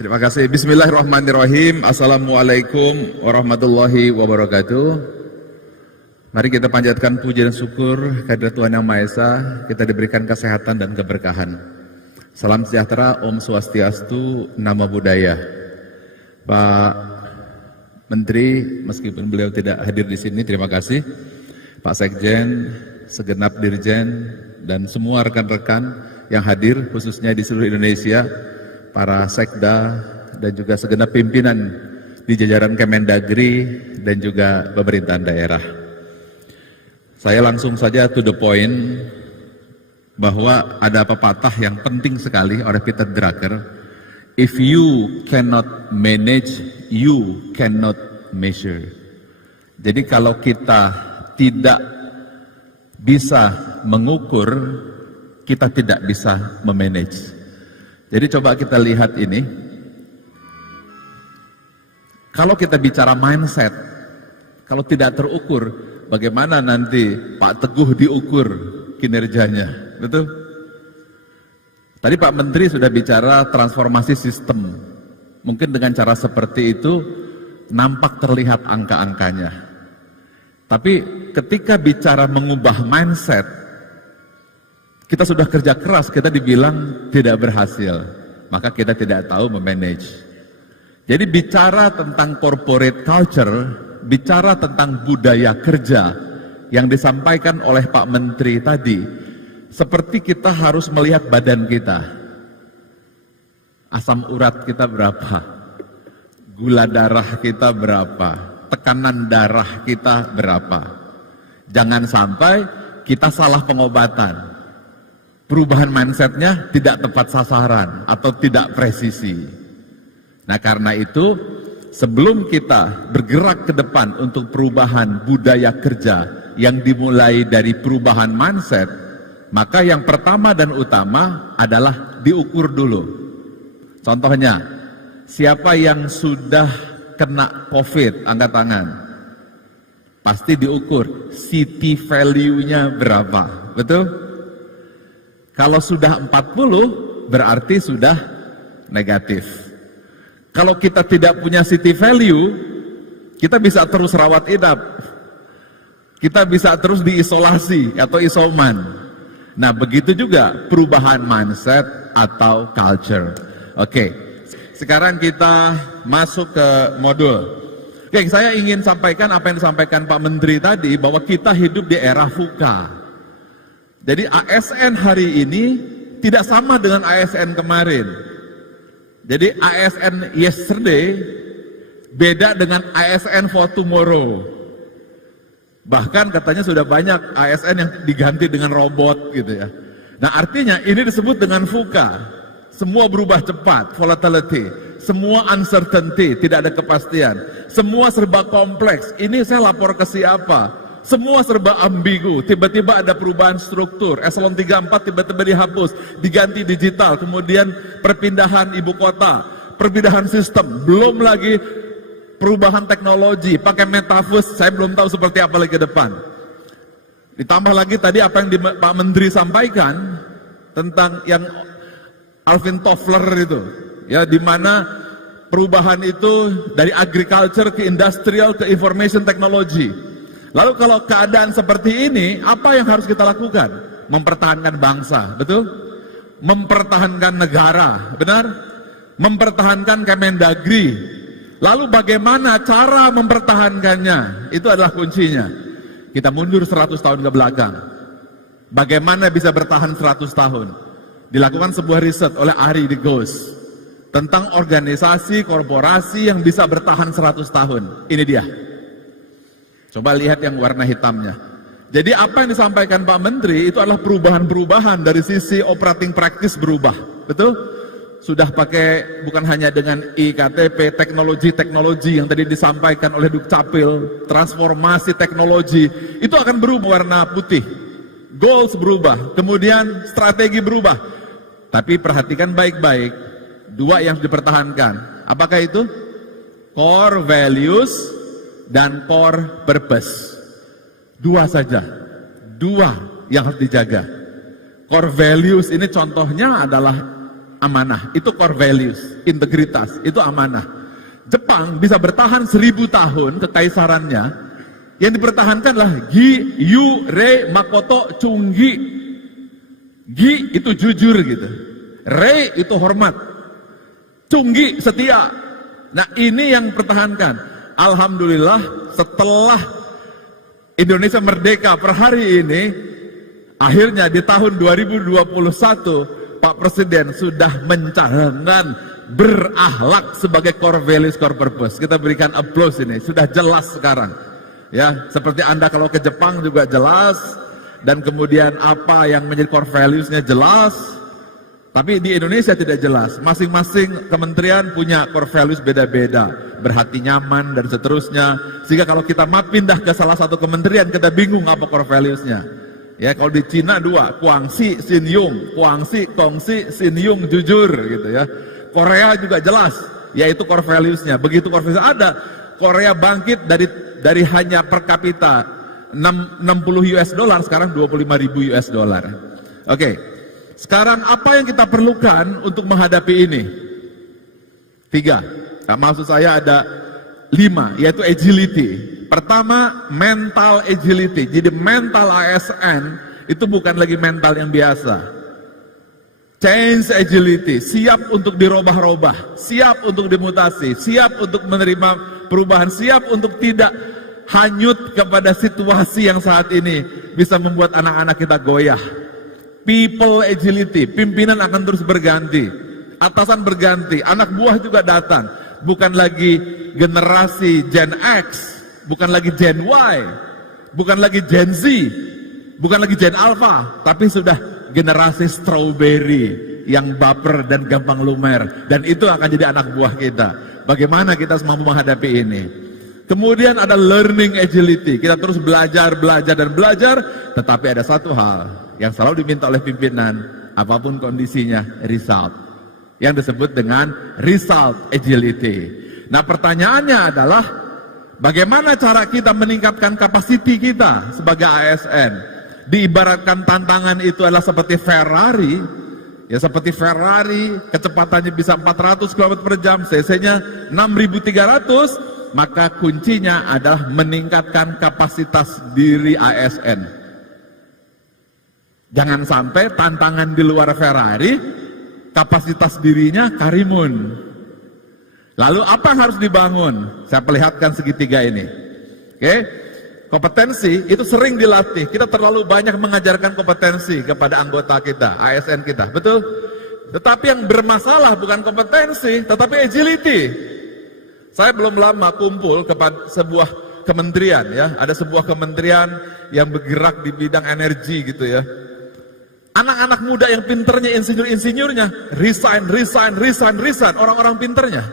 Terima kasih. Bismillahirrahmanirrahim. Assalamualaikum warahmatullahi wabarakatuh. Mari kita panjatkan puji dan syukur kehadirat Tuhan Yang Maha Esa. Kita diberikan kesehatan dan keberkahan. Salam sejahtera, Om Swastiastu, Namo Buddhaya. Pak Menteri, meskipun beliau tidak hadir di sini, terima kasih. Pak Sekjen, segenap Dirjen, dan semua rekan-rekan yang hadir, khususnya di seluruh Indonesia, para sekda dan juga segenap pimpinan di jajaran Kemendagri dan juga pemerintahan daerah. Saya langsung saja to the point bahwa ada pepatah yang penting sekali oleh Peter Drucker. If you cannot manage, you cannot measure. Jadi kalau kita tidak bisa mengukur, kita tidak bisa memanage. Jadi coba kita lihat ini, kalau kita bicara mindset, kalau tidak terukur, bagaimana nanti Pak Teguh diukur kinerjanya, betul? Tadi Pak Menteri sudah bicara transformasi sistem, mungkin dengan cara seperti itu nampak terlihat angka-angkanya. Tapi ketika bicara mengubah mindset, kita sudah kerja keras, kita dibilang tidak berhasil, maka kita tidak tahu memanage. Jadi bicara tentang corporate culture, bicara tentang budaya kerja yang disampaikan oleh Pak Menteri tadi, seperti kita harus melihat badan kita. Asam urat kita berapa? Gula darah kita berapa? Tekanan darah kita berapa? Jangan sampai kita salah pengobatan. Perubahan mindsetnya tidak tepat sasaran atau tidak presisi. Nah karena itu sebelum kita bergerak ke depan untuk perubahan budaya kerja yang dimulai dari perubahan mindset, maka yang pertama dan utama adalah diukur dulu. Contohnya, siapa yang sudah kena COVID, angkat tangan. Pasti diukur CT value-nya berapa, betul? Kalau sudah 40 berarti sudah negatif. Kalau kita tidak punya city value, kita bisa terus rawat inap. Kita bisa terus diisolasi atau isoman. Nah begitu juga perubahan mindset atau culture. Oke, sekarang kita masuk ke modul. Oke, saya ingin sampaikan apa yang disampaikan Pak Menteri tadi, bahwa kita hidup di era VUCA. Jadi ASN hari ini tidak sama dengan ASN kemarin. Jadi ASN yesterday beda dengan ASN for tomorrow. Bahkan katanya sudah banyak ASN yang diganti dengan robot gitu ya. Nah artinya ini disebut dengan VUCA. Semua berubah cepat, volatility. Semua uncertainty, tidak ada kepastian. Semua serba kompleks. Ini saya lapor ke siapa? Semua serba ambigu, tiba-tiba ada perubahan struktur, eselon 3-4 tiba-tiba dihapus, diganti digital, kemudian perpindahan ibu kota, perpindahan sistem, belum lagi perubahan teknologi, pakai metaverse, saya belum tahu seperti apa lagi ke depan. Ditambah lagi tadi apa yang Pak Menteri sampaikan, tentang yang Alvin Toffler itu, ya di mana perubahan itu dari agriculture ke industrial ke information technology. Lalu kalau keadaan seperti ini, apa yang harus kita lakukan? Mempertahankan bangsa, betul? Mempertahankan negara, benar? Mempertahankan Kemendagri. Lalu bagaimana cara mempertahankannya? Itu adalah kuncinya. Kita mundur 100 tahun ke belakang. Bagaimana bisa bertahan 100 tahun? Dilakukan sebuah riset oleh Ari de Goos tentang organisasi, korporasi yang bisa bertahan 100 tahun. Ini dia. Coba lihat yang warna hitamnya. Jadi apa yang disampaikan Pak Menteri itu adalah perubahan-perubahan dari sisi operating practice berubah. Betul? Sudah pakai bukan hanya dengan IKTP, teknologi-teknologi yang tadi disampaikan oleh Dukcapil, transformasi teknologi, itu akan berubah warna putih. Goals berubah, kemudian strategi berubah. Tapi perhatikan baik-baik, dua yang harus dipertahankan. Apakah itu? Core values dan core purpose. Dua saja, dua yang harus dijaga. Core values ini contohnya adalah amanah. Itu core values, integritas, itu amanah. Jepang bisa bertahan 1000 tahun kekaisarannya, yang dipertahankanlah Gi, Yu, Rei, Makoto, Chunggi. Gi itu jujur gitu, Rei itu hormat, Chunggi setia. Nah ini yang pertahankan. Alhamdulillah setelah Indonesia merdeka per hari ini, akhirnya di tahun 2021 Pak Presiden sudah mencanangkan berakhlak sebagai core values, core purpose. Kita berikan applause ini, sudah jelas sekarang. Ya, seperti Anda kalau ke Jepang juga jelas, dan kemudian apa yang menjadi core values-nya jelas. Tapi di Indonesia tidak jelas. Masing-masing kementerian punya core values beda-beda, berhati nyaman dan seterusnya. Sehingga kalau kita pindah ke salah satu kementerian, kita bingung apa core values-nya. Ya, kalau di Cina 2, Guangxi, Xinyong, Guangxi, Gongxi, Xinyong, jujur gitu ya. Korea juga jelas, yaitu core values-nya. Begitu core values ada, Korea bangkit dari hanya per kapita 60 US dollar, sekarang 25.000 US dollar. Oke, sekarang apa yang kita perlukan untuk menghadapi ini? 3, nah, maksud saya ada 5, yaitu agility. Pertama, mental agility. Jadi mental ASN itu bukan lagi mental yang biasa. Change agility, siap untuk dirubah-rubah, siap untuk dimutasi, siap untuk menerima perubahan, siap untuk tidak hanyut kepada situasi yang saat ini bisa membuat anak-anak kita goyah. People agility, pimpinan akan terus berganti, atasan berganti, anak buah juga datang. Bukan lagi generasi Gen X, bukan lagi Gen Y, bukan lagi Gen Z, bukan lagi Gen Alpha, tapi sudah generasi strawberry yang baper dan gampang lumer, dan itu akan jadi anak buah kita. Bagaimana kita mampu menghadapi ini? Kemudian ada learning agility, kita terus belajar, tetapi ada satu hal yang selalu diminta oleh pimpinan, apapun kondisinya, result, yang disebut dengan result agility. Nah pertanyaannya adalah, bagaimana cara kita meningkatkan kapasiti kita sebagai ASN? Diibaratkan tantangan itu adalah seperti Ferrari, ya seperti Ferrari, kecepatannya bisa 400 km per jam, cc-nya 6.300, maka kuncinya adalah meningkatkan kapasitas diri ASN. Jangan sampai tantangan di luar Ferrari, kapasitas dirinya Karimun. Lalu apa yang harus dibangun? Saya perlihatkan segitiga ini. Oke? Kompetensi itu sering dilatih. Kita terlalu banyak mengajarkan kompetensi kepada anggota kita, ASN kita, betul? Tetapi yang bermasalah bukan kompetensi, tetapi agility. Saya belum lama kumpul kepada sebuah kementerian, ya, ada sebuah kementerian yang bergerak di bidang energi gitu ya. Anak-anak muda yang pinternya, insinyur-insinyurnya resign, orang-orang pinternya.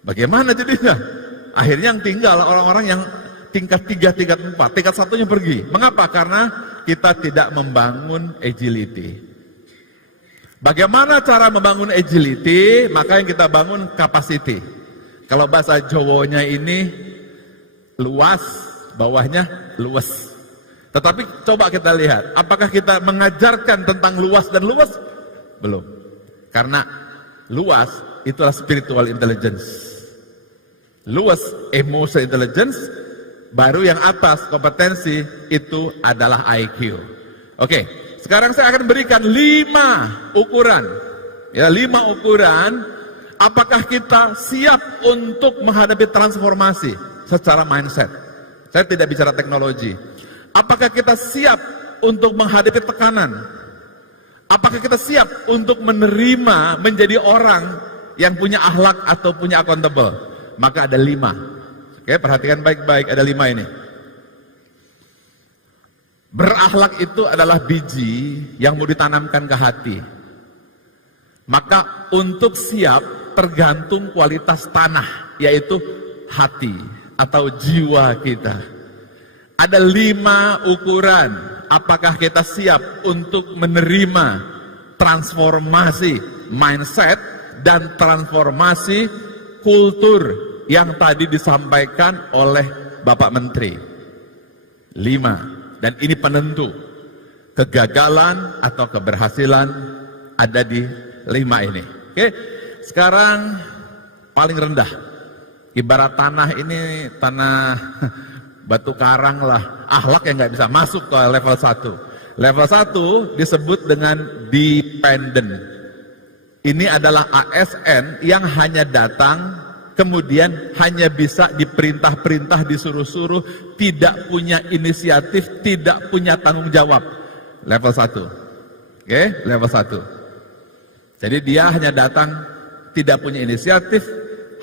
Bagaimana jadinya? Akhirnya yang tinggal orang-orang yang tingkat 3, tingkat 4, tingkat 1-nya pergi. Mengapa? Karena kita tidak membangun agility. Bagaimana cara membangun agility? Maka yang kita bangun capacity. Kalau bahasa Jawanya ini luas, bawahnya luas. Tetapi coba kita lihat, apakah kita mengajarkan tentang luas dan luas? Belum. Karena luas itulah spiritual intelligence. Luas emotional intelligence. Baru yang atas kompetensi itu adalah IQ. Oke, sekarang saya akan berikan 5 ukuran. Ya, 5 ukuran. Apakah kita siap untuk menghadapi transformasi secara mindset? Saya tidak bicara teknologi. Apakah kita siap untuk menghadapi tekanan? Apakah kita siap untuk menerima menjadi orang yang punya akhlak atau punya accountable? Maka ada 5. Oke, perhatikan baik-baik, ada 5 ini. Berakhlak itu adalah biji yang mau ditanamkan ke hati. Maka untuk siap tergantung kualitas tanah, yaitu hati atau jiwa kita. Ada 5 ukuran, apakah kita siap untuk menerima transformasi mindset dan transformasi kultur yang tadi disampaikan oleh Bapak Menteri. 5, dan ini penentu kegagalan atau keberhasilan ada di 5 ini. Oke, sekarang paling rendah. Ibarat tanah ini tanah batu karang lah, akhlak yang nggak bisa masuk ke level 1. Level 1 disebut dengan dependent. Ini adalah ASN yang hanya datang, kemudian hanya bisa diperintah-perintah, disuruh-suruh, tidak punya inisiatif, tidak punya tanggung jawab. Level 1. Oke, level 1. Jadi dia hanya datang, tidak punya inisiatif,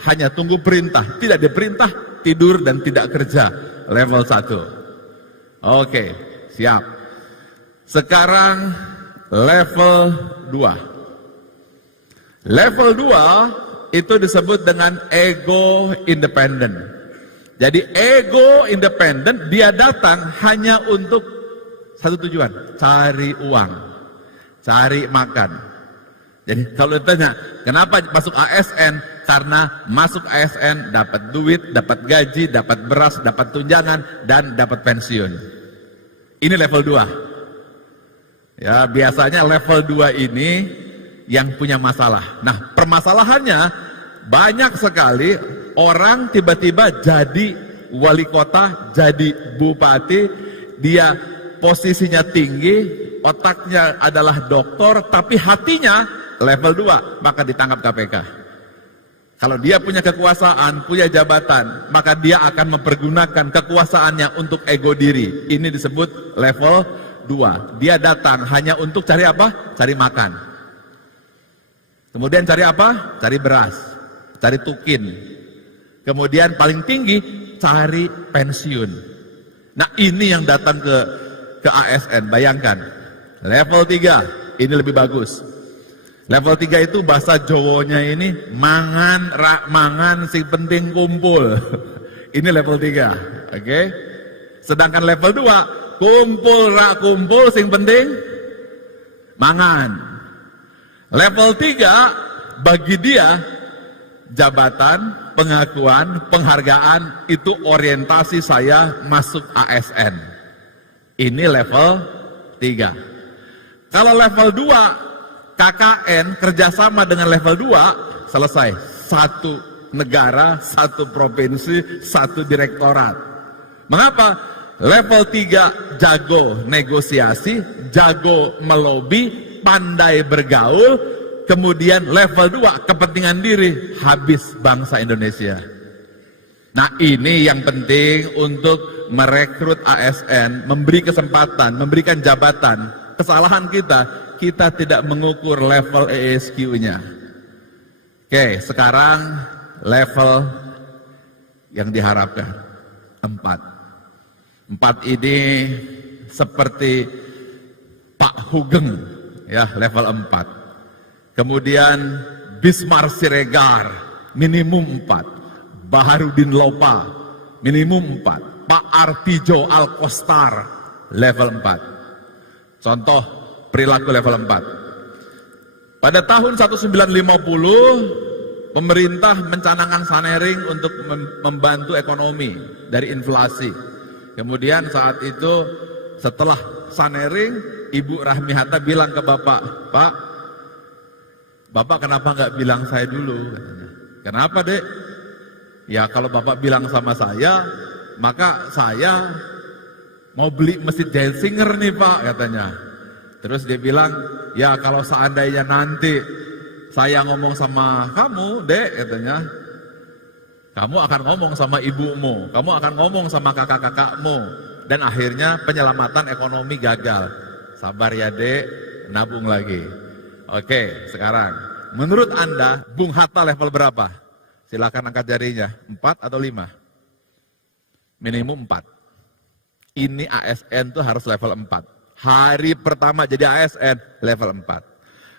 hanya tunggu perintah, tidak diperintah, tidur dan tidak kerja. Level 1. Oke, siap. Sekarang level 2. Level 2 itu disebut dengan ego independent. Jadi ego independent, dia datang hanya untuk satu tujuan, cari uang, cari makan. Jadi kalau ditanya, kenapa masuk ASN? Karena masuk ASN dapat duit, dapat gaji, dapat beras, dapat tunjangan, dan dapat pensiun. Ini level 2. Ya, biasanya level 2 ini yang punya masalah. Nah, permasalahannya banyak sekali orang tiba-tiba jadi wali kota, jadi bupati, dia posisinya tinggi, otaknya adalah doktor, tapi hatinya level 2, maka ditangkap KPK. Kalau dia punya kekuasaan, punya jabatan, maka dia akan mempergunakan kekuasaannya untuk ego diri. Ini disebut level 2. Dia datang hanya untuk cari apa? Cari makan. Kemudian cari apa? Cari beras, cari tukin. Kemudian paling tinggi, cari pensiun. Nah, ini yang datang ke ASN. Bayangkan, level 3, ini lebih bagus. Level 3 itu bahasa Jawanya ini mangan, rak mangan, sing penting kumpul. Ini level 3, oke? Sedangkan level 2, kumpul, rak kumpul, sing penting mangan. Level 3, bagi dia, jabatan, pengakuan, penghargaan, itu orientasi saya masuk ASN. Ini level 3. Kalau level 2, KKN kerjasama dengan level 2, selesai. Satu negara, satu provinsi, satu direktorat. Mengapa? Level 3 jago negosiasi, jago melobi, pandai bergaul. Kemudian level 2 kepentingan diri, habis bangsa Indonesia. Nah, ini yang penting untuk merekrut ASN, memberi kesempatan, memberikan jabatan. Kesalahan kita tidak mengukur level ESQ-nya. Oke, sekarang level yang diharapkan 4. 4 ini seperti Pak Hugeng, ya, level 4. Kemudian Bismar Siregar, minimum 4. Baharudin Lopa, minimum 4. Pak Artijo Alkostar, level 4. Contoh perilaku level 4. Pada tahun 1950, pemerintah mencanangkan Sanering untuk membantu ekonomi dari inflasi. Kemudian saat itu setelah Sanering, Ibu Rahmi Hatta bilang ke Bapak, Pak, Bapak kenapa nggak bilang saya dulu? Katanya. Kenapa, Dek? Ya kalau Bapak bilang sama saya, maka saya mau beli mesin jahit singer nih Pak, katanya. Terus dia bilang, ya kalau seandainya nanti saya ngomong sama kamu, Dek, katanya, kamu akan ngomong sama ibumu, kamu akan ngomong sama kakak-kakakmu, dan akhirnya penyelamatan ekonomi gagal. Sabar ya Dek, nabung lagi. Oke, sekarang, menurut Anda, Bung Hatta level berapa? Silakan angkat jarinya, 4 atau 5? Minimum 4. Ini ASN tuh harus level 4. Hari pertama jadi ASN, level 4.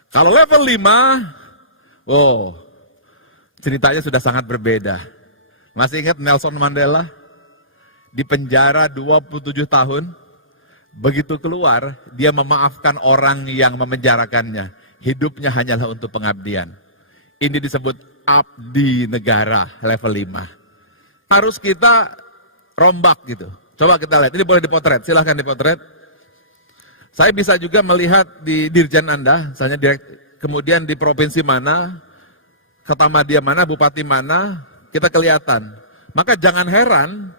Kalau level 5, oh, ceritanya sudah sangat berbeda. Masih ingat Nelson Mandela? Di penjara 27 tahun, begitu keluar, dia memaafkan orang yang memenjarakannya. Hidupnya hanyalah untuk pengabdian. Ini disebut abdi negara level 5. Harus kita rombak gitu. Coba kita lihat, ini boleh dipotret, silahkan dipotret. Saya bisa juga melihat di dirjen Anda, misalnya kemudian di provinsi mana, kota madya mana, bupati mana, kita kelihatan. Maka jangan heran,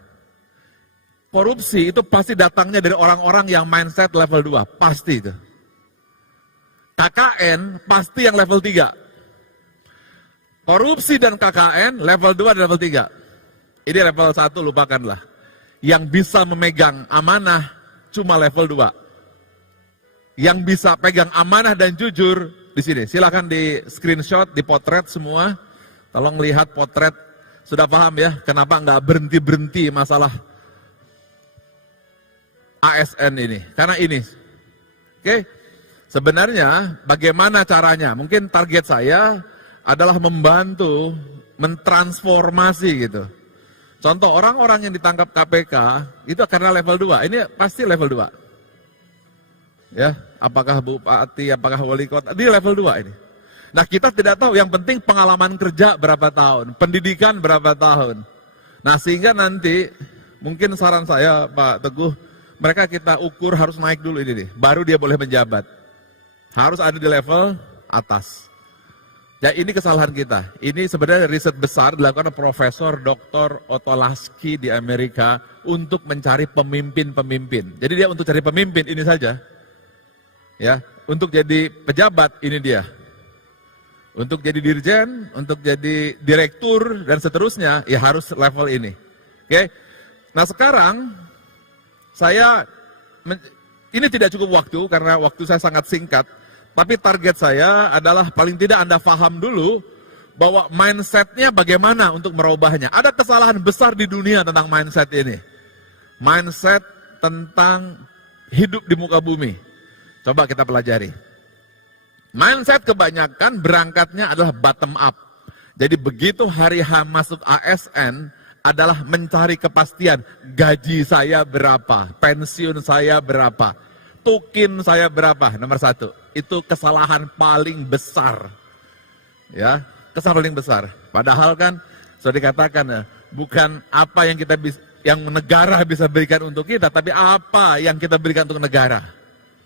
korupsi itu pasti datangnya dari orang-orang yang mindset level 2, pasti itu. KKN pasti yang level 3. Korupsi dan KKN level 2 dan level 3. Ini level 1 lupakanlah. Yang bisa memegang amanah cuma level 2. Yang bisa pegang amanah dan jujur di sini. Silakan di screenshot, di potret semua. Tolong lihat potret. Sudah paham ya kenapa nggak berhenti-berhenti masalah ASN ini? Karena ini. Oke. Sebenarnya bagaimana caranya? Mungkin target saya adalah membantu mentransformasi gitu. Contoh orang-orang yang ditangkap KPK itu karena level 2. Ini pasti level 2. Ya, apakah bupati, apakah wali kota, di level 2 ini. Nah, kita tidak tahu, yang penting pengalaman kerja berapa tahun, pendidikan berapa tahun. Nah, sehingga nanti mungkin saran saya Pak Teguh, mereka kita ukur harus naik dulu ini nih, baru dia boleh menjabat. Harus ada di level atas. Ya, ini kesalahan kita. Ini sebenarnya riset besar dilakukan oleh Profesor Dr. Otto Lasky di Amerika untuk mencari pemimpin-pemimpin. Jadi dia untuk cari pemimpin ini saja. Ya, untuk jadi pejabat ini dia. Untuk jadi dirjen, untuk jadi direktur dan seterusnya, ya harus level ini. Oke. Nah, sekarang ini tidak cukup waktu karena waktu saya sangat singkat. Tapi target saya adalah paling tidak Anda paham dulu bahwa mindsetnya bagaimana untuk merubahnya. Ada kesalahan besar di dunia tentang mindset ini. Mindset tentang hidup di muka bumi. Coba kita pelajari. Mindset kebanyakan berangkatnya adalah bottom up. Jadi begitu hari H masuk ASN adalah mencari kepastian. Gaji saya berapa, pensiun saya berapa, tukin saya berapa, nomor 1. Itu kesalahan paling besar. Ya, kesalahan paling besar. Padahal kan sudah dikatakan ya, bukan apa yang yang negara bisa berikan untuk kita, tapi apa yang kita berikan untuk negara.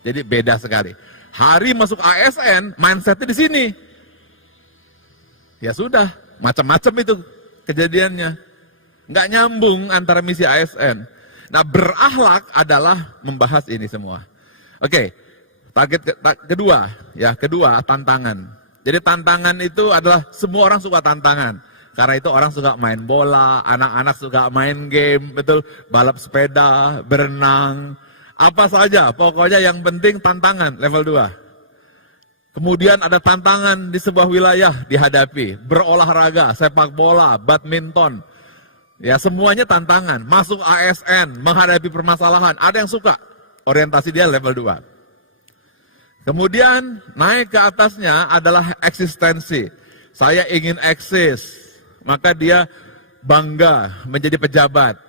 Jadi beda sekali. Hari masuk ASN, mindsetnya di sini. Ya sudah, macam-macam itu kejadiannya. Nggak nyambung antara misi ASN. Nah, berakhlak adalah membahas ini semua. Oke. Target kedua tantangan. Jadi tantangan itu adalah semua orang suka tantangan. Karena itu orang suka main bola, anak-anak suka main game, betul, balap sepeda, berenang, apa saja. Pokoknya yang penting tantangan level 2. Kemudian ada tantangan di sebuah wilayah dihadapi, berolahraga, sepak bola, badminton. Ya, semuanya tantangan. Masuk ASN, menghadapi permasalahan. Ada yang suka, orientasi dia level 2. Kemudian naik ke atasnya adalah eksistensi. Saya ingin eksis, maka dia bangga menjadi pejabat,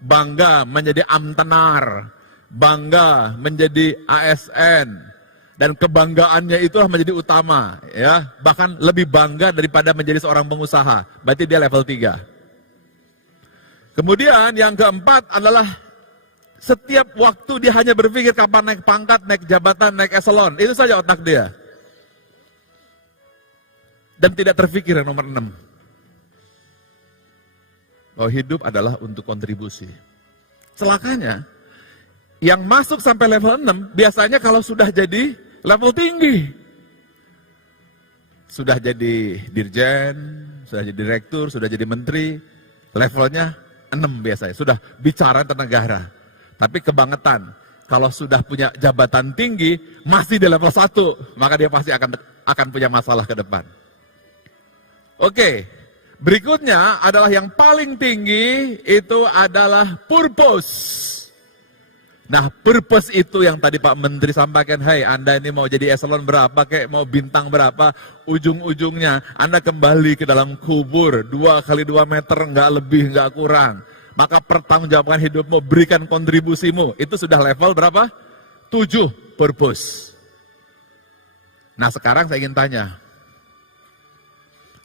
bangga menjadi amtenar, bangga menjadi ASN, dan kebanggaannya itulah menjadi utama, ya, bahkan lebih bangga daripada menjadi seorang pengusaha. Berarti dia level 3. Kemudian yang keempat adalah setiap waktu dia hanya berpikir kapan naik pangkat, naik jabatan, naik eselon. Itu saja otak dia. Dan tidak terpikir yang nomor 6. Bahwa hidup adalah untuk kontribusi. Celakanya, yang masuk sampai level 6, biasanya kalau sudah jadi level tinggi. Sudah jadi dirjen, sudah jadi direktur, sudah jadi menteri, levelnya 6 biasanya. Sudah bicara tentang negara. Tapi kebangetan, kalau sudah punya jabatan tinggi, masih di level 1, maka dia pasti akan punya masalah ke depan. Oke, berikutnya adalah yang paling tinggi, itu adalah purpose. Nah, purpose itu yang tadi Pak Menteri sampaikan, hey, Anda ini mau jadi eselon berapa, kayak mau bintang berapa, ujung-ujungnya Anda kembali ke dalam kubur, 2 kali 2 meter, nggak lebih, nggak kurang. Maka pertanggungjawabkan hidupmu, berikan kontribusimu. Itu sudah level berapa? 7, purpose. Nah, sekarang saya ingin tanya.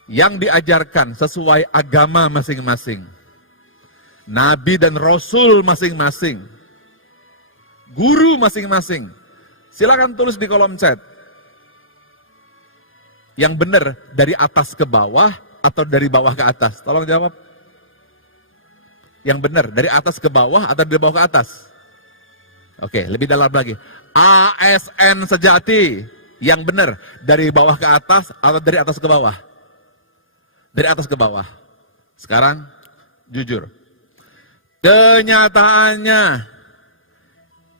Yang diajarkan sesuai agama masing-masing. Nabi dan Rasul masing-masing. Guru masing-masing. Silakan tulis di kolom chat. Yang benar dari atas ke bawah atau dari bawah ke atas? Tolong jawab. Yang benar dari atas ke bawah atau dari bawah ke atas? Oke, lebih dalam lagi. ASN sejati yang benar dari bawah ke atas atau dari atas ke bawah? Dari atas ke bawah. Sekarang jujur. Kenyataannya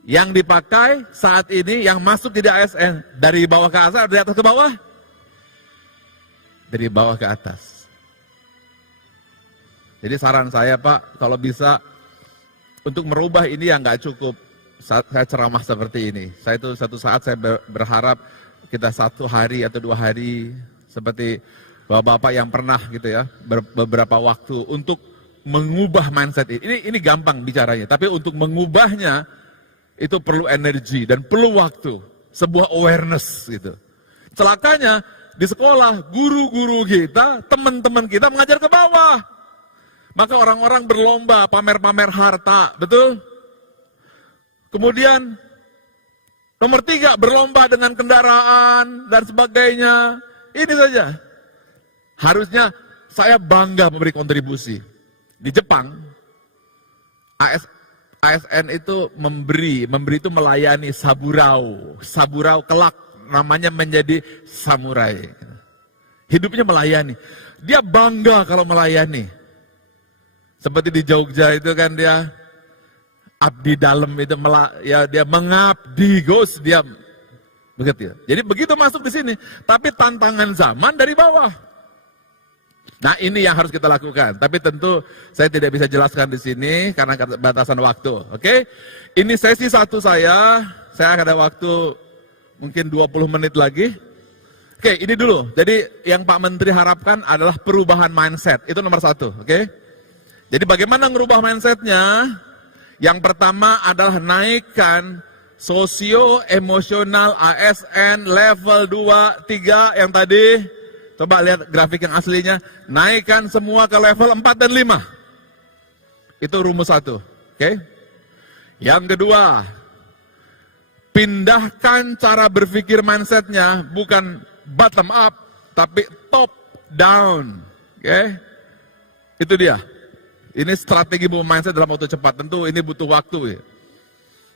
yang dipakai saat ini yang masuk jadi ASN dari bawah ke atas atau dari atas ke bawah? Dari bawah ke atas. Jadi saran saya Pak, kalau bisa untuk merubah ini ya nggak cukup saya ceramah seperti ini. Saya itu satu saat saya berharap kita 1 hari atau 2 hari seperti bapak-bapak yang pernah gitu ya beberapa waktu untuk mengubah mindset ini. Ini gampang bicaranya, tapi untuk mengubahnya itu perlu energi dan perlu waktu, sebuah awareness gitu. Celakanya di sekolah, guru-guru kita, teman-teman kita mengajar ke bawah. Maka orang-orang berlomba pamer-pamer harta, betul? Kemudian nomor 3 berlomba dengan kendaraan dan sebagainya. Ini saja. Harusnya saya bangga memberi kontribusi. Di Jepang, ASN itu memberi itu melayani saburau. Saburau kelak namanya menjadi samurai. Hidupnya melayani. Dia bangga kalau melayani. Seperti di Jogja itu kan dia abdi dalam itu ya dia mengabdi Gus dia begitu. Jadi begitu masuk di sini, tapi tantangan zaman dari bawah. Nah, ini yang harus kita lakukan. Tapi tentu saya tidak bisa jelaskan di sini karena batasan waktu. Oke? Ini sesi 1 saya ada waktu mungkin 20 menit lagi. Oke, ini dulu. Jadi yang Pak Menteri harapkan adalah perubahan mindset. Itu nomor 1, oke? Jadi bagaimana ngerubah mindsetnya? Yang pertama adalah naikkan sosio-emosional ASN level 2, 3 yang tadi. Coba lihat grafik yang aslinya. Naikkan semua ke level 4 dan 5. Itu rumus 1, oke? Yang kedua, pindahkan cara berpikir mindsetnya bukan bottom up, tapi top down. Oke? Itu dia. Ini strategi mindset dalam waktu cepat. Tentu ini butuh waktu. Ya.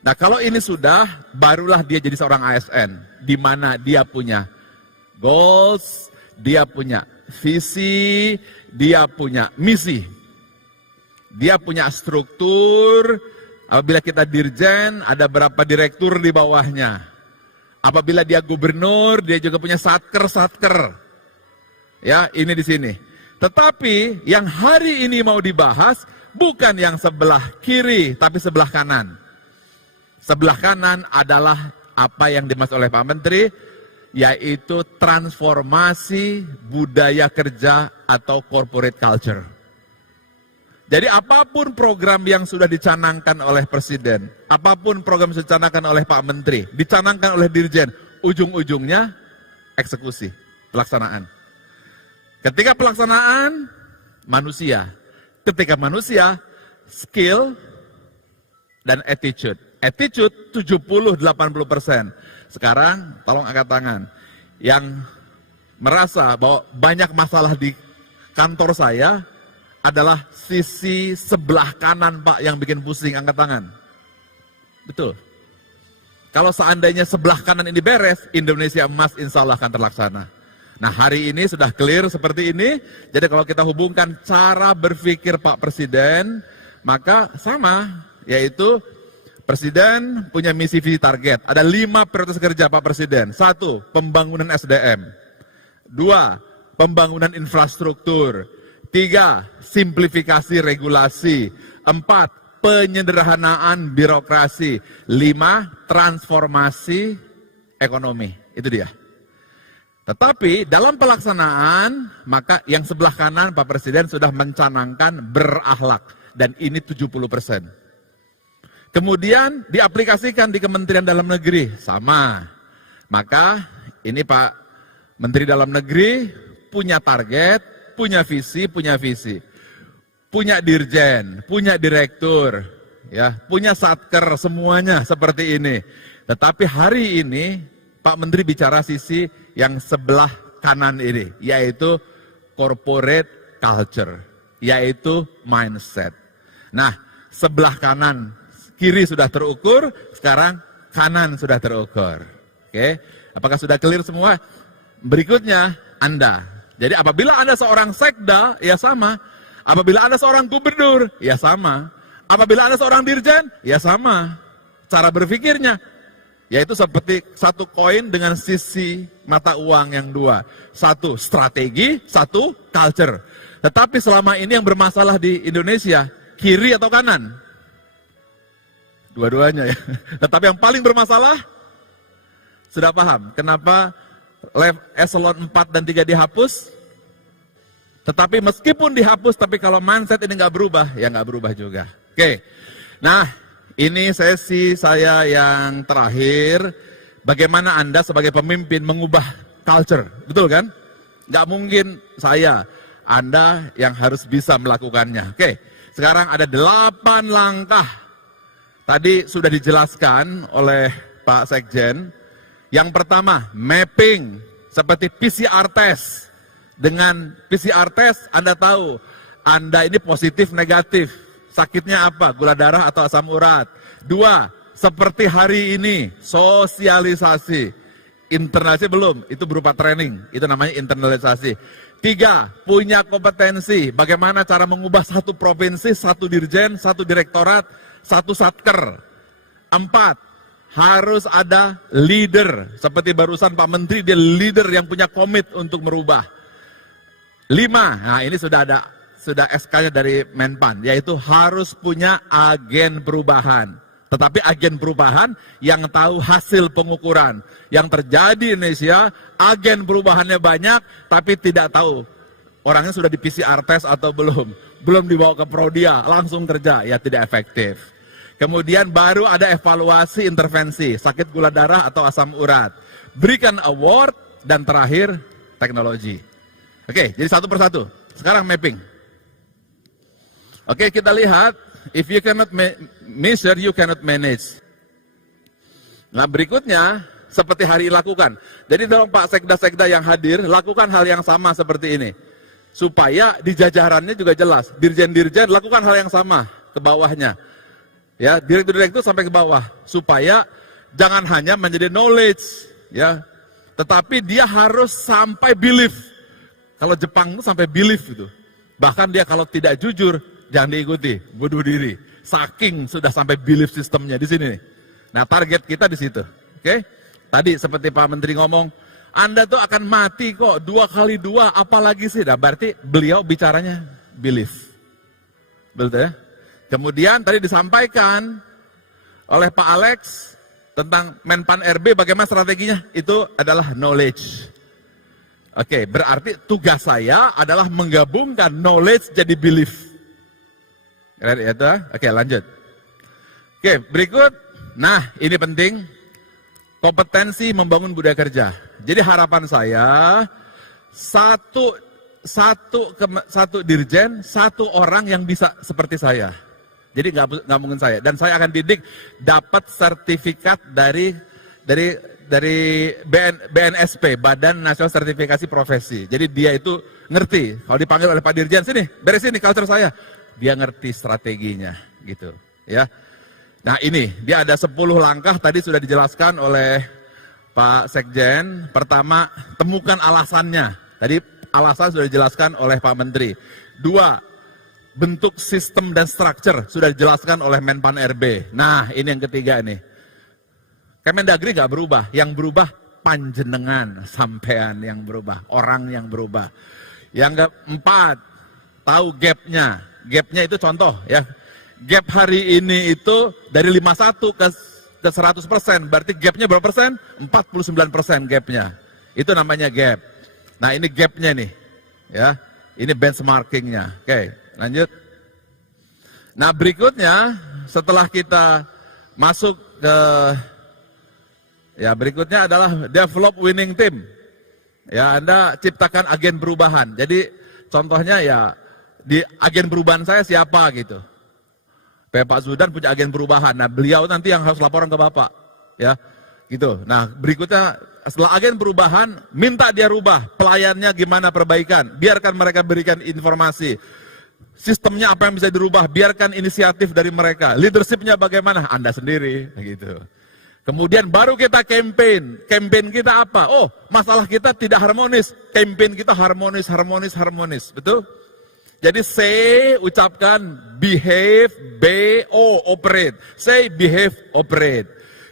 Nah kalau ini sudah, barulah dia jadi seorang ASN. Di mana dia punya goals, dia punya visi, dia punya misi. Dia punya struktur. Apabila kita dirjen, ada berapa direktur di bawahnya. Apabila dia gubernur, dia juga punya satker. Ya, ini di sini. Tetapi yang hari ini mau dibahas bukan yang sebelah kiri, tapi sebelah kanan. Sebelah kanan adalah apa yang dimaksud oleh Pak Menteri, yaitu transformasi budaya kerja atau corporate culture. Jadi apapun program yang sudah dicanangkan oleh Presiden, apapun program yang sudah dicanangkan oleh Pak Menteri, dicanangkan oleh Dirjen, ujung-ujungnya eksekusi, pelaksanaan. Ketika pelaksanaan, manusia. Ketika manusia, skill dan attitude. Attitude 70-80%. Sekarang tolong angkat tangan. Yang merasa bahwa banyak masalah di kantor saya, adalah sisi sebelah kanan Pak yang bikin pusing, angkat tangan. Betul. Kalau seandainya sebelah kanan ini beres, Indonesia Emas insya Allah akan terlaksana. Nah hari ini sudah clear seperti ini, jadi kalau kita hubungkan cara berpikir Pak Presiden, maka sama, yaitu Presiden punya misi visi target. Ada 5 prioritas kerja Pak Presiden. 1, pembangunan SDM. 2, pembangunan infrastruktur. 3, simplifikasi regulasi. 4, penyederhanaan birokrasi. 5, transformasi ekonomi. Itu dia. Tetapi dalam pelaksanaan, maka yang sebelah kanan Pak Presiden sudah mencanangkan berakhlak. Dan ini 70%. Kemudian diaplikasikan di Kementerian Dalam Negeri. Sama. Maka ini Pak Menteri Dalam Negeri punya target, punya visi, punya dirjen, punya direktur, ya, punya satker, semuanya seperti ini. Tetapi hari ini Pak Menteri bicara sisi yang sebelah kanan ini, yaitu corporate culture, yaitu mindset. Nah, sebelah kanan, kiri sudah terukur, sekarang kanan sudah terukur. Oke, apakah sudah clear semua? Berikutnya, Anda. Jadi apabila Anda seorang sekda, ya sama. Apabila Anda seorang gubernur, ya sama. Apabila Anda seorang dirjen, ya sama. Cara berpikirnya, yaitu seperti satu koin dengan sisi mata uang yang dua. Satu strategi, satu culture. Tetapi selama ini yang bermasalah di Indonesia, kiri atau kanan? Dua-duanya ya. Tetapi yang paling bermasalah, sudah paham kenapa eselon 4 dan 3 dihapus? Tetapi meskipun dihapus, tapi kalau mindset ini nggak berubah, ya nggak berubah juga. Oke, nah ini sesi saya yang terakhir. Bagaimana Anda sebagai pemimpin mengubah culture, betul kan? Nggak mungkin saya, Anda yang harus bisa melakukannya. Oke, sekarang ada 8 langkah. Tadi sudah dijelaskan oleh Pak Sekjen. Yang pertama, mapping seperti PCR test. Dengan PCR test, Anda tahu, Anda ini positif, negatif. Sakitnya apa? Gula darah atau asam urat. 2, seperti hari ini, sosialisasi. Internalisasi belum, itu berupa training. Itu namanya internalisasi. 3, punya kompetensi. Bagaimana cara mengubah satu provinsi, satu dirjen, satu direktorat, satu satker. 4, harus ada leader. Seperti barusan Pak Menteri, dia leader yang punya komit untuk merubah. 5, nah ini sudah SK-nya dari Menpan, yaitu harus punya agen perubahan. Tetapi agen perubahan yang tahu hasil pengukuran. Yang terjadi di Indonesia, agen perubahannya banyak, tapi tidak tahu orangnya sudah di PCR test atau belum. Belum dibawa ke Prodia, langsung kerja, ya tidak efektif. Kemudian baru ada evaluasi intervensi, sakit gula darah atau asam urat. Berikan award, dan terakhir teknologi. Oke, jadi satu persatu. Sekarang mapping. Oke, kita lihat, if you cannot measure, you cannot manage. Nah, berikutnya, seperti hari ini lakukan. Jadi dalam Pak Sekda-Sekda yang hadir, lakukan hal yang sama seperti ini. Supaya di jajarannya juga jelas. Dirjen-dirjen lakukan hal yang sama ke bawahnya. Ya, direktur-direktur sampai ke bawah. Supaya jangan hanya menjadi knowledge, ya, tetapi dia harus sampai belief. Kalau Jepang itu sampai belief itu. Bahkan dia kalau tidak jujur, jangan diikuti, bunuh diri. Saking sudah sampai belief sistemnya di sini. Nah, target kita di situ. Oke? Tadi seperti Pak Menteri ngomong, Anda tuh akan mati kok 2 kali 2, apalagi sih? Nah, berarti beliau bicaranya belief. Betul ya? Kemudian tadi disampaikan oleh Pak Alex tentang Menpan RB bagaimana strateginya, itu adalah knowledge. Oke, berarti tugas saya adalah menggabungkan knowledge jadi belief. Oke, lanjut. Oke, berikut. Nah, ini penting. Kompetensi membangun budaya kerja. Jadi harapan saya, satu dirjen, 1 orang yang bisa seperti saya. Jadi nggak mungkin saya. Dan saya akan didik dapat sertifikat dari BNSP, Badan Nasional Sertifikasi Profesi. Jadi dia itu ngerti, kalau dipanggil oleh Pak Dirjen, sini, beresin nih culture saya. Dia ngerti strateginya, gitu. Ya. Nah ini, dia ada 10 langkah, tadi sudah dijelaskan oleh Pak Sekjen. Pertama, temukan alasannya. Tadi alasan sudah dijelaskan oleh Pak Menteri. 2, bentuk sistem dan structure, sudah dijelaskan oleh Menpan RB. Nah ini yang ketiga nih. Kemendagri nggak berubah, yang berubah panjenengan, sampean yang berubah, orang yang berubah. Yang keempat, tahu gapnya. Gapnya itu contoh ya. Gap hari ini itu dari 51 ke 100%, berarti gapnya berapa persen? 49% gapnya. Itu namanya gap. Nah ini gapnya nih, ya. Ini benchmarkingnya. Oke, lanjut. Nah berikutnya, setelah kita masuk ke ya, berikutnya adalah develop winning team. Ya, Anda ciptakan agen perubahan. Jadi contohnya ya di agen perubahan saya siapa gitu. Pak Zudan punya agen perubahan. Nah, beliau nanti yang harus laporan ke Bapak, ya. Gitu. Nah, berikutnya setelah agen perubahan, minta dia rubah, pelayannya gimana perbaikan, biarkan mereka berikan informasi. Sistemnya apa yang bisa dirubah, biarkan inisiatif dari mereka. Leadershipnya bagaimana, Anda sendiri. Gitu. Kemudian baru kita campaign. Campaign kita apa? Oh, masalah kita tidak harmonis. Campaign kita harmonis, harmonis, harmonis. Betul? Jadi say, ucapkan, behave, B-O, operate. Say, behave, operate.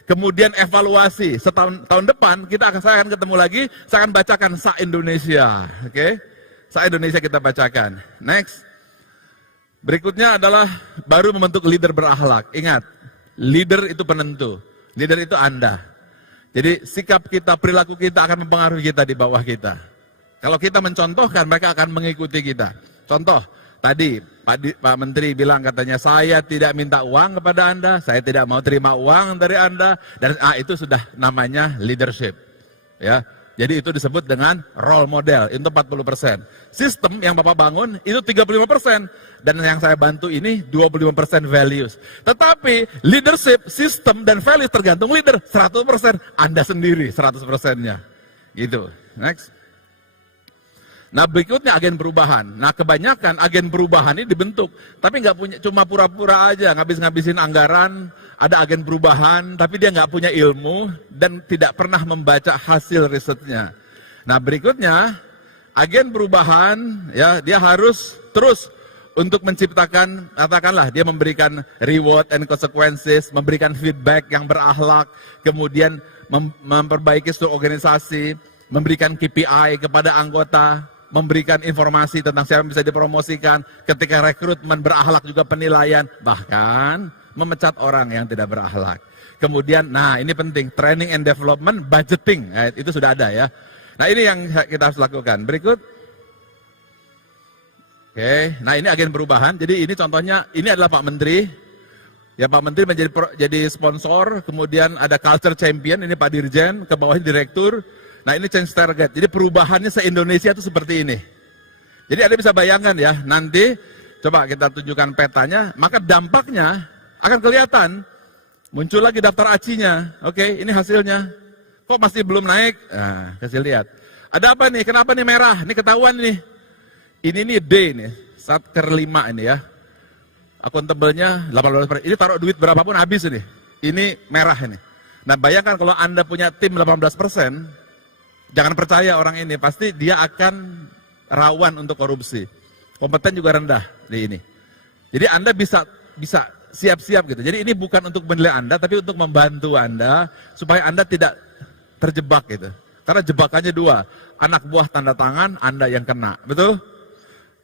Kemudian evaluasi, tahun depan saya akan ketemu lagi, saya akan bacakan Sa Indonesia. Oke? Sa Indonesia kita bacakan. Next. Berikutnya adalah baru membentuk leader berakhlak. Ingat, leader itu penentu. Leader itu Anda. Jadi sikap kita, perilaku kita akan mempengaruhi kita di bawah kita. Kalau kita mencontohkan, mereka akan mengikuti kita. Contoh, tadi Pak Menteri bilang katanya, saya tidak minta uang kepada Anda, saya tidak mau terima uang dari Anda, dan itu sudah namanya leadership. Ya, jadi itu disebut dengan role model, itu 40%. Sistem yang Bapak bangun itu 35%, dan yang saya bantu ini 25% values. Tetapi leadership, sistem, dan values tergantung leader, 100%, Anda sendiri 100%-nya. Gitu. Next. Nah berikutnya agen perubahan. Nah kebanyakan agen perubahan ini dibentuk, tapi nggak punya, cuma pura-pura aja, ngabis-ngabisin anggaran, ada agen perubahan, tapi dia nggak punya ilmu dan tidak pernah membaca hasil risetnya. Nah berikutnya agen perubahan, ya dia harus terus untuk menciptakan, katakanlah dia memberikan reward and consequences, memberikan feedback yang berakhlak, kemudian memperbaiki struktur organisasi, memberikan KPI kepada anggota, memberikan informasi tentang siapa yang bisa dipromosikan, ketika rekrutmen berakhlak juga penilaian, bahkan memecat orang yang tidak berakhlak. Kemudian, nah ini penting, training and development, budgeting, itu sudah ada ya. Nah ini yang kita harus lakukan. Berikut. Oke, nah ini agen perubahan, jadi ini contohnya, ini adalah Pak Menteri. Ya Pak Menteri menjadi sponsor, kemudian ada culture champion, ini Pak Dirjen, ke bawahnya direktur. Nah ini change target, jadi perubahannya se-Indonesia itu seperti ini. Jadi Anda bisa bayangkan ya, nanti coba kita tunjukkan petanya, maka dampaknya akan kelihatan. Muncul lagi daftar ACI-nya, oke ini hasilnya. Kok masih belum naik? Nah, kasih lihat. Ada apa nih, kenapa nih merah? Ini ketahuan nih. Ini nih D nih, Satker 5 ini ya. Akuntabelnya 18%, ini taruh duit berapapun habis ini. Ini merah ini. Nah bayangkan kalau Anda punya tim 18%, jangan percaya orang ini, pasti dia akan rawan untuk korupsi. Kompeten juga rendah di ini. Jadi Anda bisa siap-siap gitu. Jadi ini bukan untuk menilai Anda, tapi untuk membantu Anda supaya Anda tidak terjebak gitu. Karena jebakannya dua, anak buah tanda tangan, Anda yang kena, betul?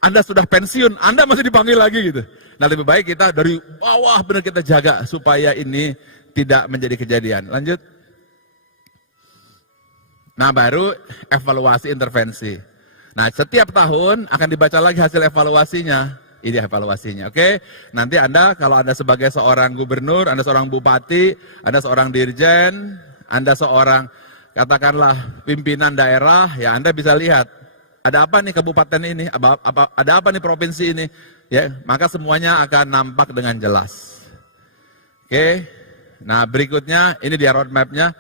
Anda sudah pensiun, Anda masih dipanggil lagi gitu. Nah lebih baik kita dari bawah benar kita jaga supaya ini tidak menjadi kejadian. Lanjut. Nah baru evaluasi intervensi. Nah setiap tahun akan dibaca lagi hasil evaluasinya. Ini evaluasinya, oke? Nanti Anda, kalau Anda sebagai seorang gubernur, Anda seorang bupati, Anda seorang dirjen, Anda seorang katakanlah pimpinan daerah, ya Anda bisa lihat. Ada apa nih kabupaten ini? Ada apa nih provinsi ini? Ya, maka semuanya akan nampak dengan jelas. Oke? Nah berikutnya, ini dia roadmap-nya.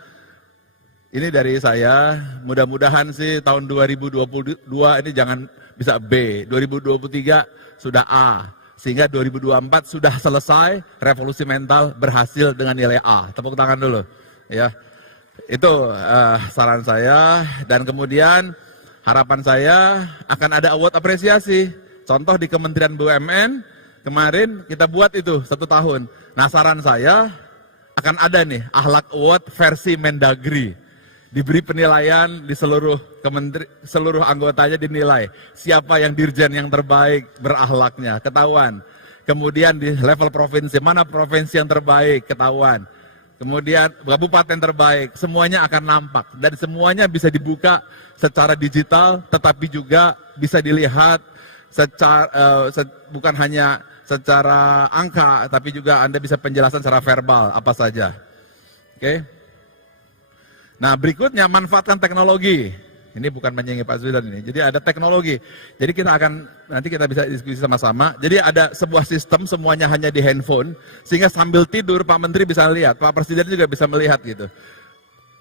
Ini dari saya, mudah-mudahan sih tahun 2022 ini jangan bisa B, 2023 sudah A, sehingga 2024 sudah selesai, revolusi mental berhasil dengan nilai A. Tepuk tangan dulu. Ya, itu saran saya, dan kemudian harapan saya akan ada award apresiasi. Contoh di Kementerian BUMN, kemarin kita buat itu 1 tahun. Nah saran saya akan ada nih, Akhlak Award versi Mendagri. Diberi penilaian di seluruh anggotanya dinilai. Siapa yang dirjen yang terbaik berakhlaknya, ketahuan. Kemudian di level provinsi, mana provinsi yang terbaik, ketahuan. Kemudian kabupaten terbaik, semuanya akan nampak. Dan semuanya bisa dibuka secara digital, tetapi juga bisa dilihat secara, bukan hanya secara angka, tapi juga Anda bisa penjelasan secara verbal, apa saja. Oke? Nah berikutnya manfaatkan teknologi. Ini bukan menyindir Pak Zudan ini. Jadi ada teknologi. Jadi nanti kita bisa diskusi sama-sama. Jadi ada sebuah sistem semuanya hanya di handphone. Sehingga sambil tidur Pak Menteri bisa lihat, Pak Presiden juga bisa melihat gitu.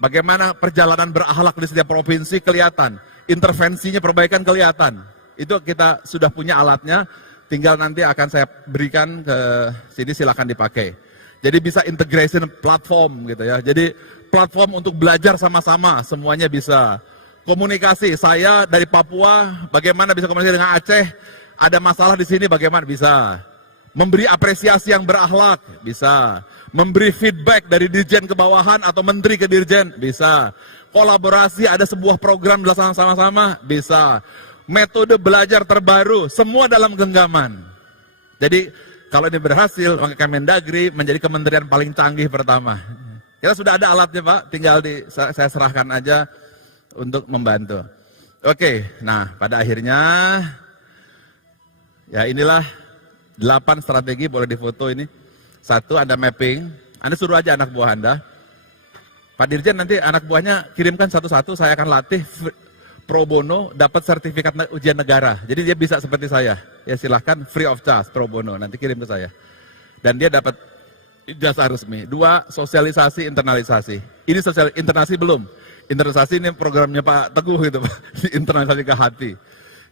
Bagaimana perjalanan berakhlak di setiap provinsi kelihatan, intervensinya perbaikan kelihatan. Itu kita sudah punya alatnya, tinggal nanti akan saya berikan ke sini, silakan dipakai. Jadi bisa integration platform gitu ya. Jadi platform untuk belajar sama-sama, semuanya bisa. Komunikasi, saya dari Papua, bagaimana bisa komunikasi dengan Aceh, ada masalah di sini bagaimana bisa. Memberi apresiasi yang berakhlak, bisa. Memberi feedback dari dirjen ke bawahan atau menteri ke dirjen, bisa. Kolaborasi, ada sebuah program dilaksanakan sama-sama, bisa. Metode belajar terbaru, semua dalam genggaman. Jadi kalau ini berhasil, maka Kemendagri menjadi kementerian paling canggih pertama. Kita sudah ada alatnya Pak, tinggal saya serahkan aja untuk membantu. Oke, nah pada akhirnya, ya inilah 8 strategi, boleh difoto ini. 1, Anda mapping, Anda suruh aja anak buah Anda. Pak Dirjen nanti anak buahnya kirimkan satu-satu, saya akan latih pro bono, dapat sertifikat ujian negara. Jadi dia bisa seperti saya. Ya silahkan free of charge pro bono, nanti kirim ke saya. Dan dia dapat ijazah resmi. 2, sosialisasi, internalisasi. Ini internalisasi belum. Internalisasi ini programnya Pak Teguh gitu Pak. Internalisasi ke hati.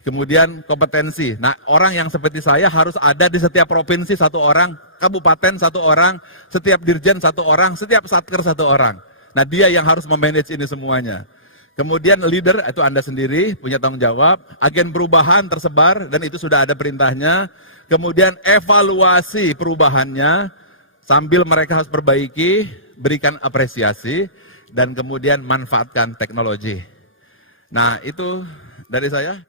Kemudian kompetensi. Nah orang yang seperti saya harus ada di setiap provinsi 1 orang, kabupaten 1 orang, setiap dirjen 1 orang, setiap satker 1 orang. Nah dia yang harus memanage ini semuanya. Kemudian leader, itu Anda sendiri, punya tanggung jawab. Agen perubahan tersebar, dan itu sudah ada perintahnya. Kemudian evaluasi perubahannya, sambil mereka harus perbaiki, berikan apresiasi, dan kemudian manfaatkan teknologi. Nah itu dari saya.